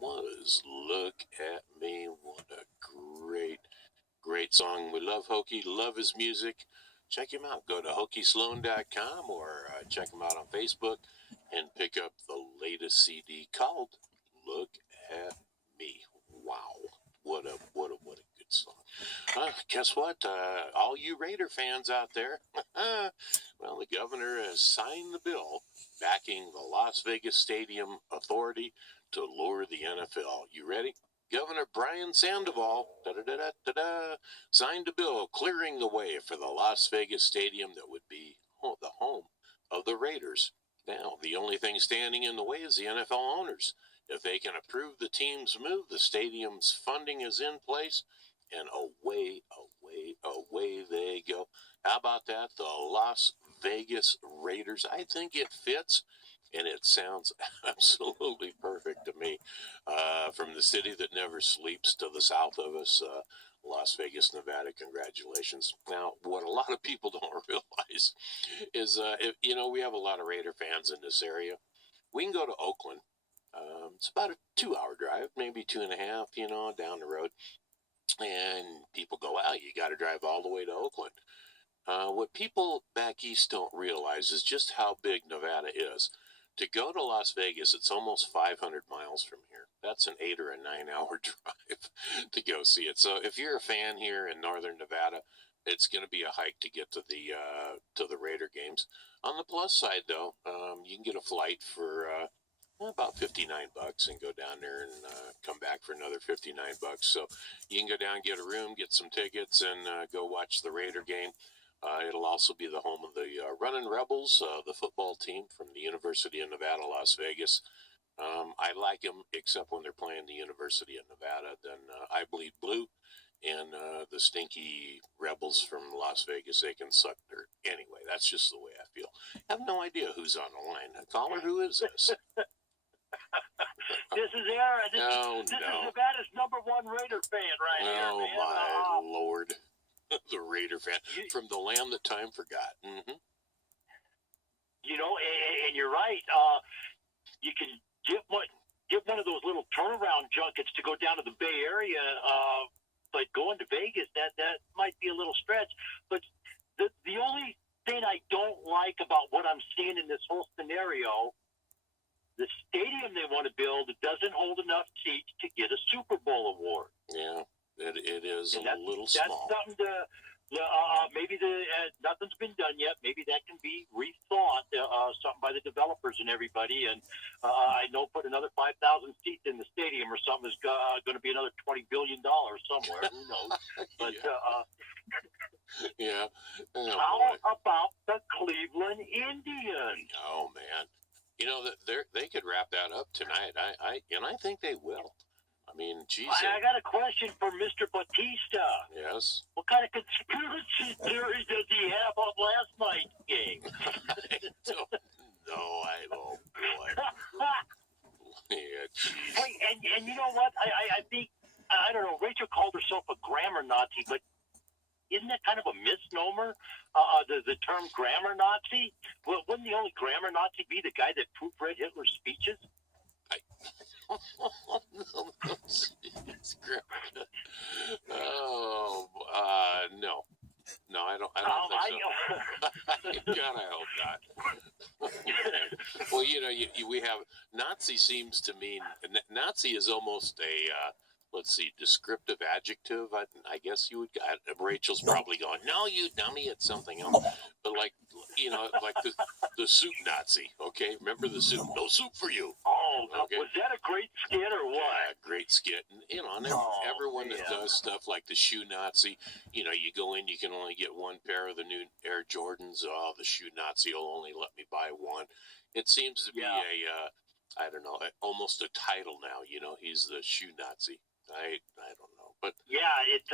was Look at Me. What a great song. We love Hokey, love his music. Check him out. Go to HokeySloan.com or check him out on Facebook and pick up the latest CD called Look at Me. Wow. What a good song. Guess what? All you Raider fans out there, well, the governor has signed the bill backing the Las Vegas Stadium Authority to lure the NFL. You ready? Governor Brian Sandoval signed a bill clearing the way for the Las Vegas Stadium that would be the home of the Raiders. Now, the only thing standing in the way is the NFL owners. If they can approve the team's move, the stadium's funding is in place, and away they go. How about that? The Las Vegas Raiders. I think it fits, and it sounds absolutely perfect to me. From the city that never sleeps to the south of us, Las Vegas, Nevada. Congratulations. Now, what a lot of people don't realize is, we have a lot of Raider fans in this area. We can go to Oakland. It's about a 2-hour drive, maybe 2.5, down the road. And people go, wow, you got to drive all the way to Oakland. What people back east don't realize is just how big Nevada is. To go to Las Vegas, it's almost 500 miles from here. That's an 8 or a 9-hour drive to go see it. So if you're a fan here in northern Nevada, it's going to be a hike to get to the Raider games. On the plus side, though, you can get a flight for about $59 and go down there and come back for another $59. So you can go down, get a room, get some tickets, and go watch the Raider game. It'll also be the home of the Runnin' Rebels, the football team from the University of Nevada, Las Vegas. I like them, except when they're playing the University of Nevada. Then I bleed blue, and the stinky Rebels from Las Vegas, they can suck dirt. Anyway, that's just the way I feel. I have no idea who's on the line. Caller, who is this? This is Aaron. This is Nevada's #1 Raider fan right here, man. Oh, my Lord. The Raider fan from the land that time forgot. Mm-hmm. And you're right. You can get one of those little turnaround junkets to go down to the Bay Area, but going to Vegas, that might be a little stretch. But the only thing I don't like about what I'm seeing in this whole scenario, the stadium they want to build doesn't hold enough seats to get a Super Bowl award. Yeah, it is a little small. That's something to maybe nothing's been done yet. Maybe that can be rethought, something by the developers and everybody. And I know put another 5,000 seats in the stadium or something is going to be another $20 billion somewhere. Who knows? But yeah. How about the Cleveland Indians? Oh man. They could wrap that up tonight. I think they will. I mean, geez. I got a question for Mr. Batista. Yes. What kind of conspiracy theory does he have on last night's game? I don't know. Oh boy. Yeah, geez. Hey, and you know what? I think I don't know. Rachel called herself a grammar Nazi, but isn't that kind of a misnomer? The term grammar Nazi? Well, wouldn't the only grammar Nazi be the guy that proofread Hitler's speeches? No, I don't think so. God, I hope not. Well, we have Nazi seems to mean Nazi is almost a descriptive adjective. I guess you would. Rachel's probably going, no, you dummy, it's something else. But like the soup Nazi. Okay, remember the soup? No soup for you. Oh, okay. Was that a great skit or what? Yeah, great skit. And everyone that does stuff like the shoe Nazi, you go in, you can only get one pair of the new Air Jordans. Oh, the shoe Nazi will only let me buy one. It seems to be I don't know, almost a title now. He's the shoe Nazi. I don't know, but yeah, it's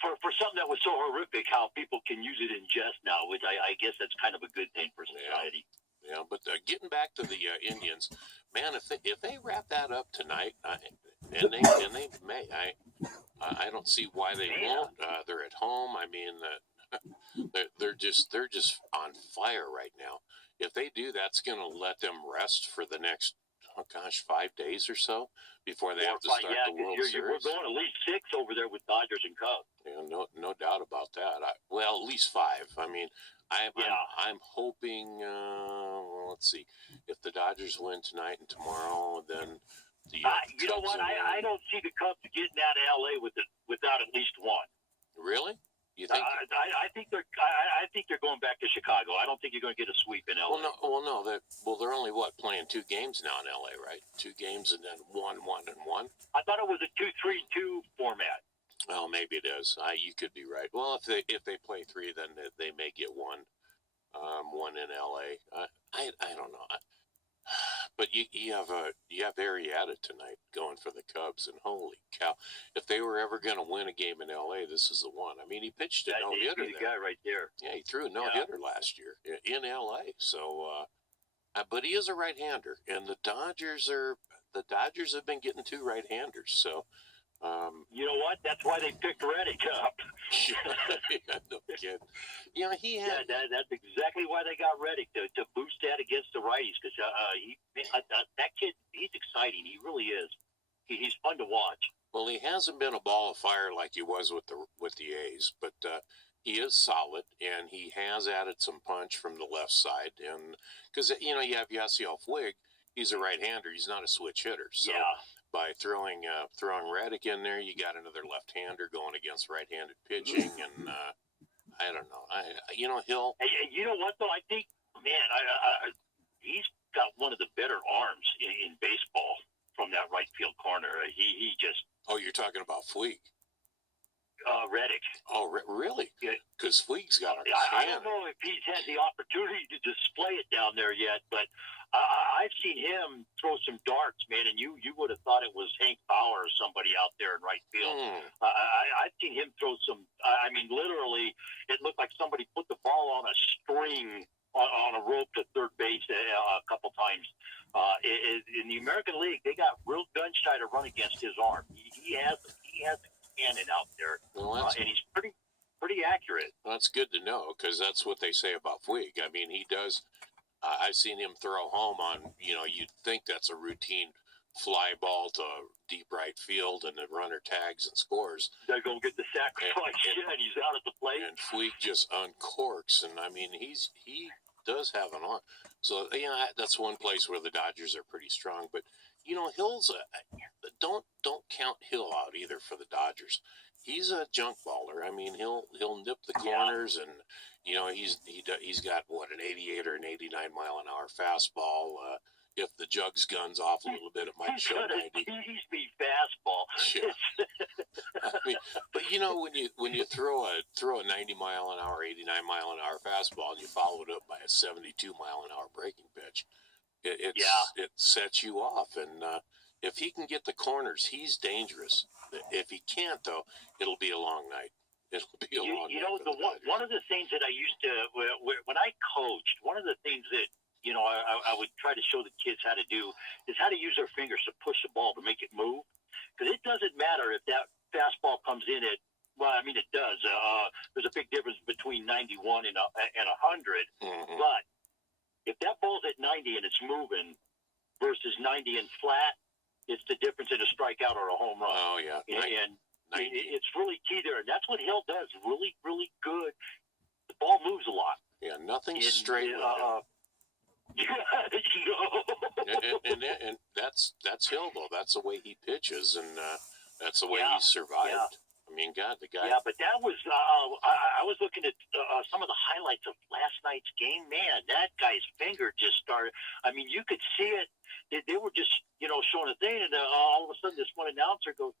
for something that was so horrific, how people can use it in jest now, which I guess that's kind of a good thing for society. Yeah, but getting back to the Indians, man, if they wrap that up tonight, and they may, I don't see why they won't. They're at home. I mean, they're just on fire right now. If they do, that's going to let them rest for the next 5 days or so before they have to 4 or 5, start yeah, the World we're Series. going at least 6 over there with Dodgers and Cubs. Yeah, no doubt about that. Well, at least 5. I mean, I'm hoping. Well, let's see, if the Dodgers win tonight and tomorrow, then the you know what? I don't see the Cubs getting out of LA without at least one. Really? You think? I think they're going back to Chicago. I don't think you're going to get a sweep in LA. Well, no. They're only playing 2 games now in LA, right? 2 games and then 1, 1, and 1. I thought it was a 2-3-2 format. Well, maybe it is. You could be right. Well, if they play 3, then they may get 1 in LA. I don't know. But you have Arrieta tonight going for the Cubs, and holy cow, if they were ever going to win a game in LA, this is the one. I mean, he pitched a no-hitter. The guy right there. Yeah, he threw a no-hitter last year in LA. So, but he is a right-hander, and the Dodgers have been getting 2 right-handers. So, you know what? That's why they picked Reddick up. Yeah, no kidding. You know, he had. Yeah, that's exactly why they got Reddick to boost that against the righties, because that kid, he's exciting. He really is. He's fun to watch. Well, he hasn't been a ball of fire like he was with the A's, but he is solid, and he has added some punch from the left side. And because you have Yasiel Puig, he's a right-hander. He's not a switch hitter. So by throwing Reddick in there, you got another left-hander going against right-handed pitching, and I don't know. Hill. Hey, you know what though? I think, man, he's got one of the better arms in baseball from that right field corner. He just. Oh, you're talking about Puig. Reddick. Oh, really? Because Puig's got a I don't know if he's had the opportunity to display it down there yet, but I've seen him throw some darts, man, and you would have thought it was Hank Bauer or somebody out there in right field. I've seen him throw some. I mean, literally, it looked like somebody put the ball on a string on a rope to third base a couple times. In the American League, they got real gun shy to run against his arm. He has a cannon out there, and he's pretty accurate. That's good to know, because that's what they say about Puig. I mean, he does. I've seen him throw home on. You'd think that's a routine fly ball to deep right field, and the runner tags and scores. They're going to get the sacrifice, and he's out at the plate. And Puig just uncorks, and I mean, he does have an arm. So that's one place where the Dodgers are pretty strong. But Hill's don't count Hill out either for the Dodgers. He's a junk baller. I mean, he'll nip the corners, and he's got an 88 or an 89 mile an hour fastball. If the jugs guns off a little bit, it might show 90. He's me fastball. Yeah. I mean, but when you throw a 90 mile an hour, 89 mile an hour fastball, and you follow it up by a 72 mile an hour breaking pitch, it sets you off. And if he can get the corners, he's dangerous. If he can't, though, it'll be a long night. It'll be a long night. One of the things that I used to, when I coached, one of the things that I would try to show the kids how to do is how to use their fingers to push the ball to make it move. Because it doesn't matter if that fastball comes in at, well, I mean, it does. There's a big difference between 91 and 100. Mm-hmm. But if that ball's at 90 and it's moving versus 90 and flat, it's the difference in a strikeout or a home run. Oh, yeah. And it's really key there. And that's what Hill does really, really good. The ball moves a lot. Yeah, nothing's straight with him. And that's Hill, though. That's the way he pitches, and that's the way he survived. Yeah. I mean, God, the guy. Yeah, but that was I was looking at some of the highlights of last night's game. Man, that guy's finger just started. I mean, you could see it. They were just showing a thing, and all of a sudden, this one announcer goes,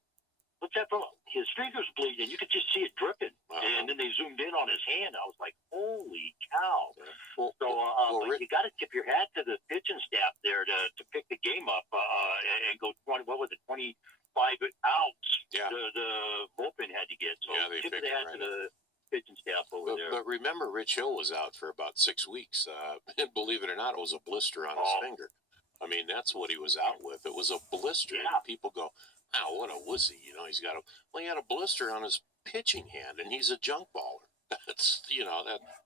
"What's that from?" His finger's bleeding. You could just see it dripping, and then they zoomed in on his hand. I was like, "Holy cow!" Yeah. But you got to tip your hat to the pitching staff there to pick the game up and go 20. What was it? 25 outs. Yeah. The bullpen had to get. So tip the hat to the pitching staff over there. But remember, Rich Hill was out for about 6 weeks. And believe it or not, it was a blister on his finger. I mean, that's what he was out with. It was a blister. Yeah. And people go, "Wow, what a wussy!" He had a blister on his pitching hand, and he's a junk baller. That's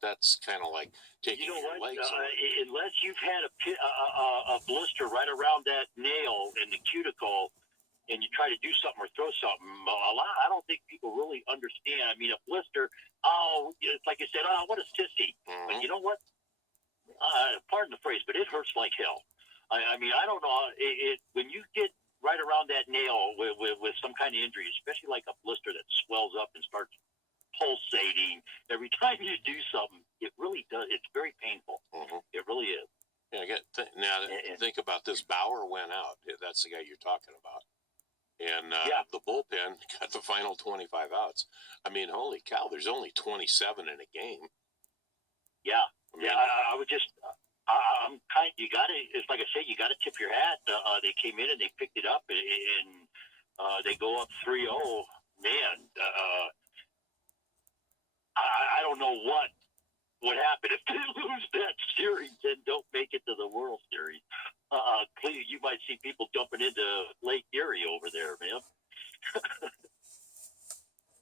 that's kind of like taking You know your what? legs away. Unless you've had a blister right around that nail in the cuticle, and you try to do something or throw something, I don't think people really understand. I mean, a blister, oh, it's like you said, oh, what a sissy. Mm-hmm. But you know what? Pardon the phrase, but it hurts like hell. I mean, I don't know. When you get right around that nail with some kind of injury, especially like a blister that swells up and starts pulsating every time you do something, it really does. It's very painful. Mm-hmm. It really is. Yeah, now think about this. Bauer went out. That's the guy you're talking about. And the bullpen got the final 25 outs. I mean, holy cow, there's only 27 in a game. Yeah. I would just, I'm kind. You got to. It's like I said. You got to tip your hat. They came in and they picked it up, and they go up 3-0. Man, I don't know what would happen if they lose that series and don't make it to the World Series. You might see people jumping into Lake Erie over there, man.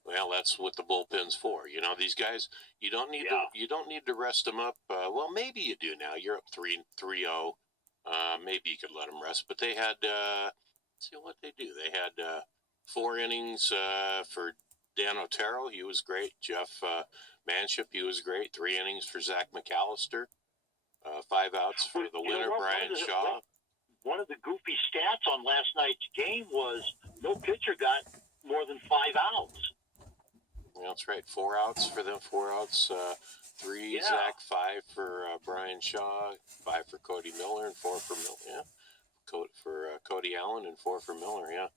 Well, that's what the bullpen's for. These guys, you don't need to rest them up. Well, maybe you do now. You're up 3-0. Maybe you could let them rest. But they had see what they do. They had 4 innings for Dan Otero. He was great. Jeff Manship, he was great. 3 innings for Zach McAllister. 5 outs for the winner, Brian Shaw. One of the goofy stats on last night's game was no pitcher got more than 5 outs. Yeah, that's right. 4 outs for them. 4 outs. 3 Zach, 5 for Brian Shaw, 5 for Cody Miller, and 4 for Miller. Yeah, for Cody Allen and 4 for Miller. Yeah.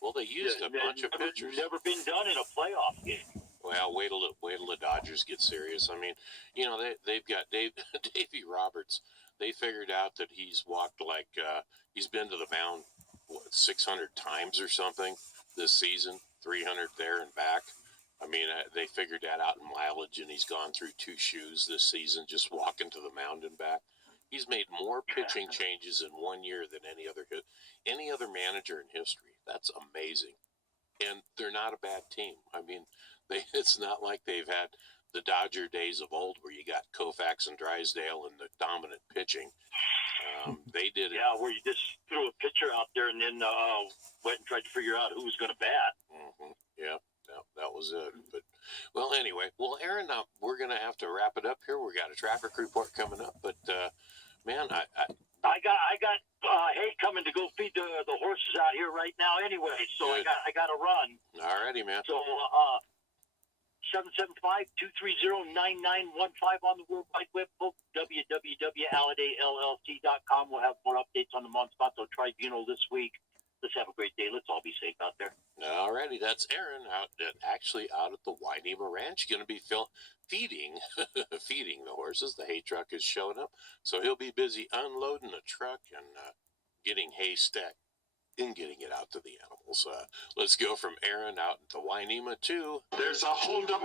Well, they used a bunch of pitchers. Never been done in a playoff game. Well, wait till the Dodgers get serious. I mean, they've got Davey Roberts. They figured out that he's walked like he's been to the mound 600 times or something this season, 300 there and back. I mean, they figured that out in mileage, and he's gone through 2 shoes this season just walking to the mound and back. He's made more pitching changes in 1 year than any other manager in history. That's amazing. And they're not a bad team. I mean, it's not like they've had the Dodger days of old where you got Koufax and Drysdale and the dominant pitching. They did it. Yeah, where you just threw a pitcher out there and then went and tried to figure out who was going to bat. Mm-hmm. Yeah, that was it. But, well, anyway. Well, Aaron, we're going to have to wrap it up here. We got a traffic report coming up. But, man, I got hay coming to go feed the horses out here right now anyway, so good. I got to run. All righty, man. So 775-230-9915 on the World Wide Web, www.alladayllc.com. We'll have more updates on the Monsanto Tribunal this week. Let's have a great day. Let's all be safe out there. All righty. That's Aaron out at the Wainema Ranch. Going to be feeding the horses. The hay truck is showing up. So he'll be busy unloading the truck and getting hay stacked and getting it out to the animals. Let's go from Aaron out to Wainema to... There's a holdup.